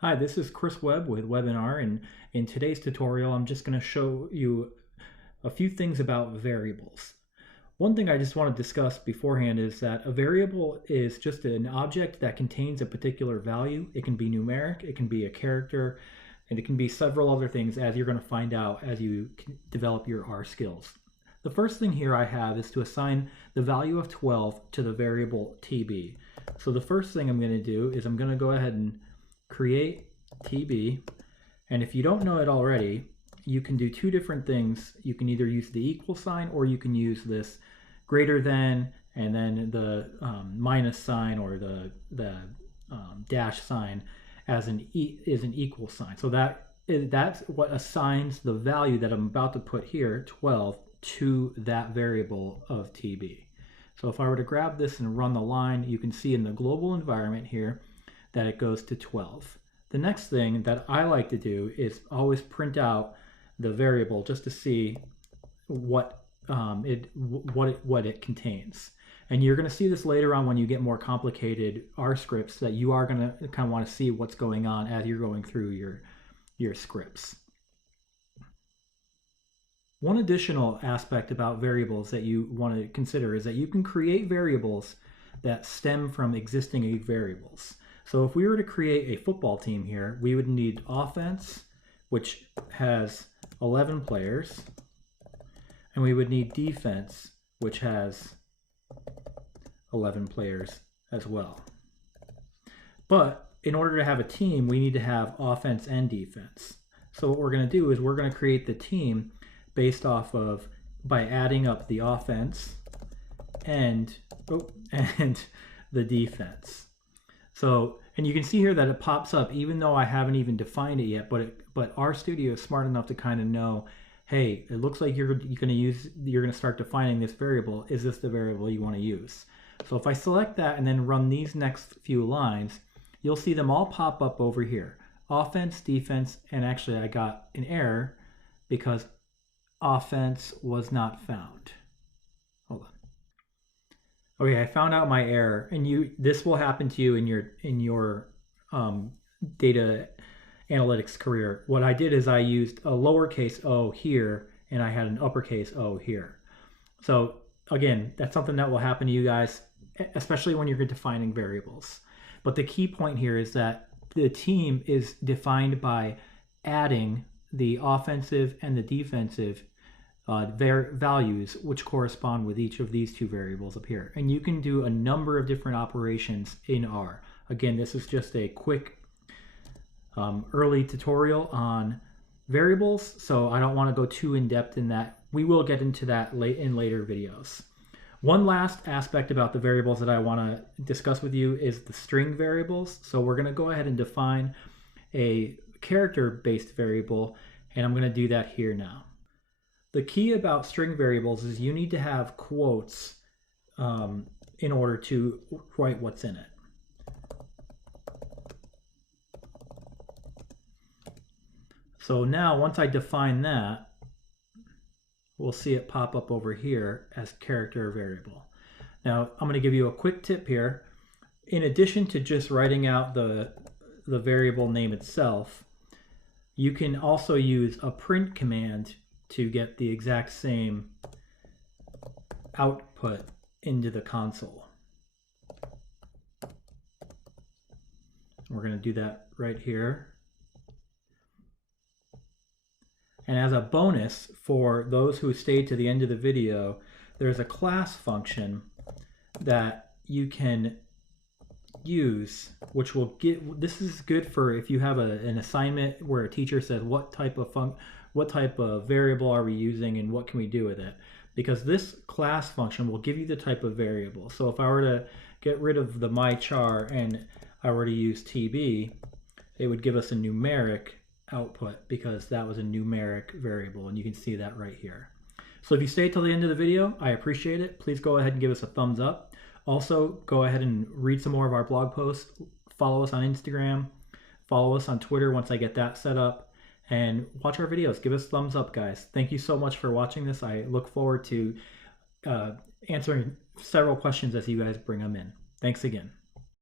Hi, this is Chris Webb with WebbinR, and in today's tutorial I'm just going to show you a few things about variables. One thing I just want to discuss beforehand is that a variable is just an object that contains a particular value. It can be numeric, it can be a character, and it can be several other things, as you're going to find out as you develop your R skills. The first thing here I have is to assign the value of 12 to the variable TB. So the first thing I'm going to do is I'm going to go ahead and create TB, and if you don't know it already, you can do two different things. You can either use the equal sign, or you can use this greater than and then the minus sign, or the dash sign as an equal sign. So that's what assigns the value that I'm about to put here, 12, to that variable of TB. So if I were to grab this and run the line, you can see in the global environment here that it goes to 12. The next thing that I like to do is always print out the variable just to see what it contains. And you're going to see this later on when you get more complicated R scripts, that you are going to kind of want to see what's going on as you're going through your scripts. One additional aspect about variables that you want to consider is that you can create variables that stem from existing variables. So if we were to create a football team here, we would need offense, which has 11 players, and we would need defense, which has 11 players as well. But in order to have a team, we need to have offense and defense. So what we're going to do is we're going to create the team based off of, by adding up the offense and the defense. So, and you can see here that it pops up even though I haven't even defined it yet, but RStudio is smart enough to kind of know, hey, it looks like you're going to start defining this variable. Is this the variable you want to use? So if I select that and then run these next few lines, you'll see them all pop up over here. Offense, defense, and actually I got an error because offense was not found. Hold on. Okay, I found out my error, and this will happen to you in your data analytics career. What I did is I used a lowercase o here, and I had an uppercase O here. So again, that's something that will happen to you guys, especially when you're defining variables. But the key point here is that the team is defined by adding the offensive and the defensive values, which correspond with each of these two variables up here. And you can do a number of different operations in R. Again, this is just a quick early tutorial on variables, so I don't want to go too in depth in that. We will get into that in later videos. One last aspect about the variables that I want to discuss with you is the string variables. So we're going to go ahead and define a character-based variable, and I'm going to do that here now. The key about string variables is you need to have quotes in order to write what's in it. So now once I define that, we'll see it pop up over here as character variable. Now I'm going to give you a quick tip here. In addition to just writing out the variable name itself, you can also use a print command to get the exact same output into the console. We're going to do that right here. And as a bonus for those who stayed to the end of the video, there's a class function that you can use, which will get, this is good for if you have an assignment where a teacher says what type of variable are we using and what can we do with it, because this class function will give you the type of variable. So if I were to get rid of the mychar and I were to use TB, it would give us a numeric output because that was a numeric variable, and you can see that right here. So if you stay till the end of the video, I appreciate it. Please go ahead and give us a thumbs up. Also, go ahead and read some more of our blog posts. Follow us on Instagram. Follow us on Twitter once I get that set up. And watch our videos. Give us a thumbs up, guys. Thank you so much for watching this. I look forward to answering several questions as you guys bring them in. Thanks again.